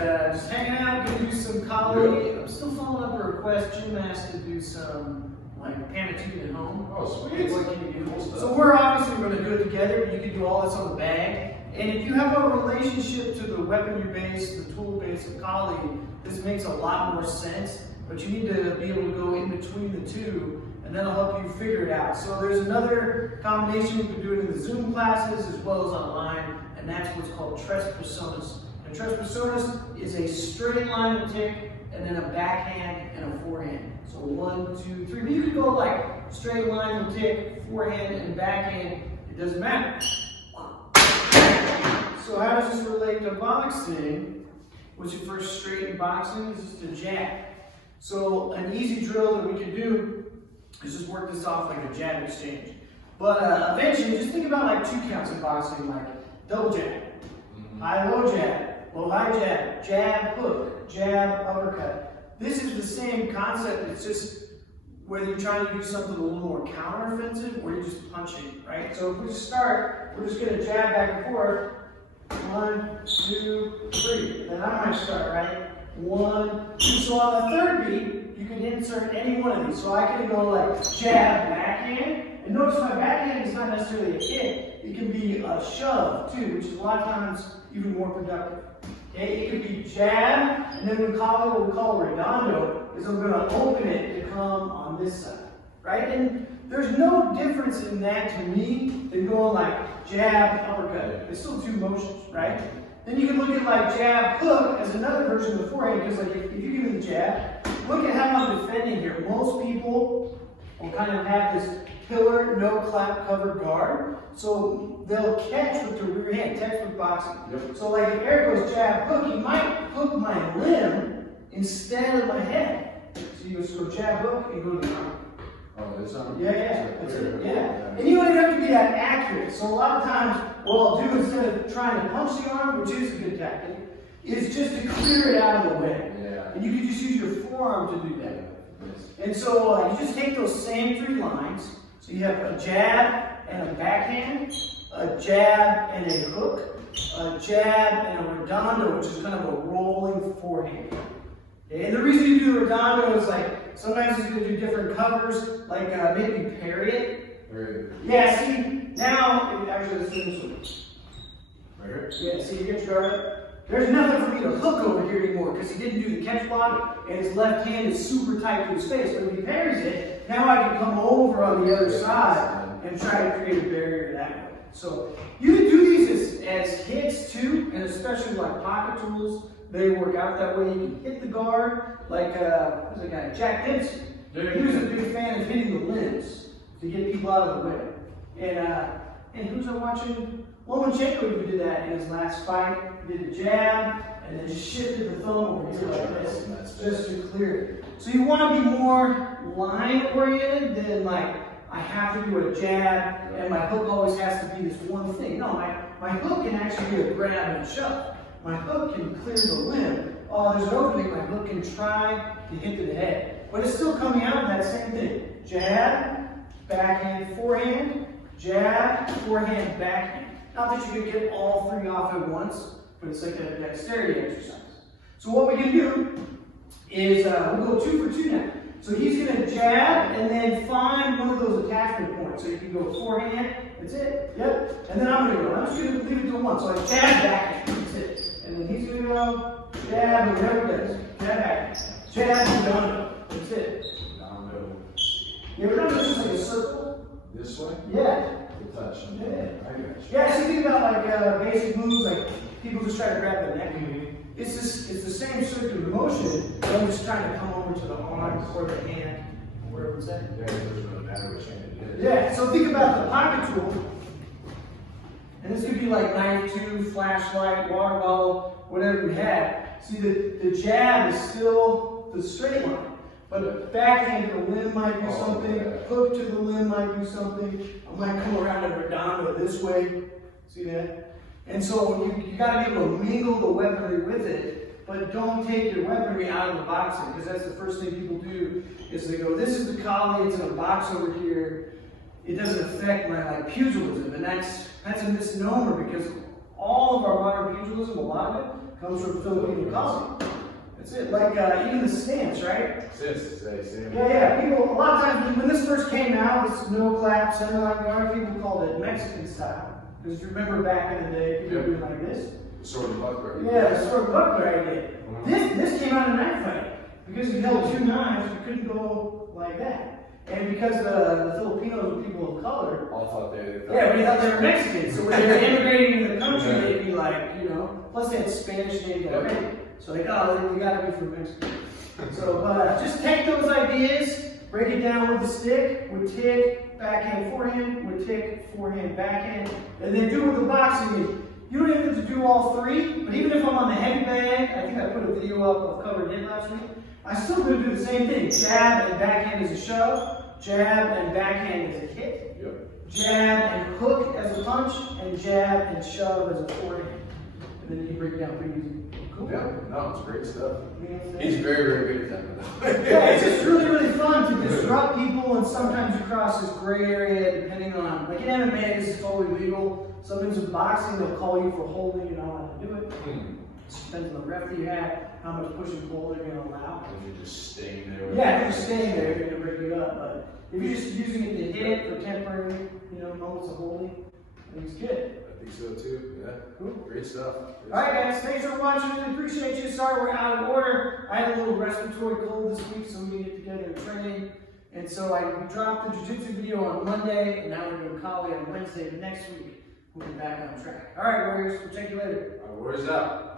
just hanging out, gonna do some Kali. I'm still following up a request. Jim asked to do some like Panatukan at home. Oh, sweet. What can you do? Cool stuff. So we're obviously going to do it together, but you can do all this on the bag. And if you have a relationship to the weaponry base, the tool base of Kali, this makes a lot more sense. But you need to be able to go in between the two, and that'll help you figure it out. So there's another combination we can do it in the Zoom classes as well as online, and that's what's called tres personas. And tres personas is a straight line tick, and then a backhand and a forehand. So 1, 2, 3. But you could go like straight line and tick, forehand and backhand. It doesn't matter. So how does this relate to boxing? What's your first straight in boxing? Is just a jab. So an easy drill that we can do is just work this off like a jab exchange. But eventually, just think about like 2 counts in boxing, like double jab, high-low jab, low-high jab, jab, hook, jab, uppercut. This is the same concept. It's just whether you're trying to do something a little more counteroffensive or you're just punching, right? So if we start, we're just going to jab back and forth. 1, 2, 3. Then I might start, right? 1, 2. So on the third beat, you can insert any one of these. So I can go like jab, backhand. And notice my backhand is not necessarily a kick. It can be a shove too, which is a lot of times even more productive. Okay, it could be jab, and then we call it what we call redondo, is I'm going to open it to come on this side, right? And there's no difference in that to me than going like jab, uppercut. It's still 2 motions, right? Then you can look at like jab, hook as another version of the forehand, because like if you give me the jab, look at how I'm defending here. Most people will kind of have this pillar, no clap, cover guard. So they'll catch with the rear hand, textbook boxing. Yep. So like if Eric goes jab, hook, he might hook my limb instead of my head. So you just go jab, hook, and go to the arm. Oh, that's not. Yeah, that's it. Yeah. And you don't even have to be that accurate. So a lot of times, what I'll do instead of trying to punch the arm, which is a good tactic, is just to clear it out of the way. Yeah. And you can just use your forearm to do that. Yes. And so you just take those same 3 lines. So you have a jab and a backhand, a jab and a hook, a jab and a redondo, which is kind of a rolling forehand. Okay? And the reason you do the redondo is like sometimes he's going to do different covers, like maybe parry it. Yeah, see, now, actually, let's do this one. Right here? Yeah, see, you get your guard up. There's nothing for me to hook over here anymore because he didn't do the catch block and his left hand is super tight to his face. But if he parries it, now I can come over on the other side and try to create a barrier that way. So you can do these as hits too, and especially like pocket tools, they work out that way. You can hit the guard, like who's the guy? Jack Dempsey. He was a big fan of hitting the limbs to get people out of the way. And who's I watching? Lomachenko did that in his last fight. He did a jab and then shifted the thumb over here like this, just to clear it. So you want to be more line oriented than like I have to do a jab and my hook always has to be this one thing. No, my hook can actually be a grab and a shove. My hook can clear the limb. Oh, there's an opening. My hook can try to hit to the head, but it's still coming out of that same thing. Jab, backhand, forehand. Jab, forehand, backhand. Not that you can get all 3 off at once, but it's like a dexterity exercise. So what we can do is we'll go 2 for 2 now. So he's going to jab and then find one of those attachment points. So you can go forehand, that's it, yep. And then I'm going to go. I'm just going to leave it to 1. So I jab backhand, that's it. And then he's going to go jab and whatever it is. Jab backhand. Jab and redondo, that's it. Redondo. You ever done this like a circle? This way? Yeah. Touch. Yeah. I got you. Yeah, so think about like basic moves, like people just try to grab the neck. It's the same circular motion, but I'm just trying to come over to the arm or the hand, or wherever it's at. Yeah, it doesn't matter which hand it is. Yeah, so think about the pocket tool. And this could be like knife tube, flashlight, water bottle, whatever we have. See, the jab is still the straight line. But backhand to the limb might do something, hook to the limb might do something. I might come around and redondo this way. See that? And so you got to be able to mingle the weaponry with it, but don't take your weaponry out of the boxing, because that's the first thing people do is they go, this is the Kali, it's in a box over here. It doesn't affect my like pugilism, and that's a misnomer because all of our modern pugilism, a lot of it, Comes from Filipino culture. That's it. Like even the stance, right? Yeah. People, a lot of times when this first came out, this no clap, center line guard, people called it Mexican style. Because if you remember back in the day, people were doing like this. The sword and buckler. Yeah, the sword and buckler idea. This came out in knife fighting. Because if you held two knives, you couldn't go like that. And because the Filipinos were people of color, All thought they we thought they were Mexican. So when they were immigrating into the country, they'd be like, plus they had Spanish names already. So they got, they got to be from Mexico. So just take those ideas, break it down with the stick, with tick, backhand, forehand, with tick, forehand, backhand, and then do it with the boxing. You don't even have to do all three, but even if I'm on the heavy bag, I think I put a video up of covered hit last week, I still do the same thing. Jab and backhand as a shove, jab and backhand as a hit, jab and hook as a punch, and jab and shove as a forehand. And then you can break it down pretty easy. Cool. Yeah, no, it's great stuff. He's very, very good at that. Yeah, it's just really, really fun to disrupt people, and sometimes you cross this gray area depending on, like in MMA, this is totally legal. Sometimes in boxing, they'll call you for holding, you don't know how to do it. It depends on the ref that you have, how much push and pull they're going to allow. If you're just staying there. Yeah, if you're just staying there, you're going to break you up. But if you're just using it to hit for temporary, moments of holding, I think it's good. I think so too. Yeah. Cool. Great stuff. Alright guys, thanks for watching. Really appreciate you. Sorry we're out of order. I had a little respiratory cold this week, so we didn't get together and train. And so I dropped the jiu-jitsu video on Monday, and now we're doing Kali on Wednesday. Next week, we'll be back on track. Alright, Warriors, we'll check you later. Warriors out.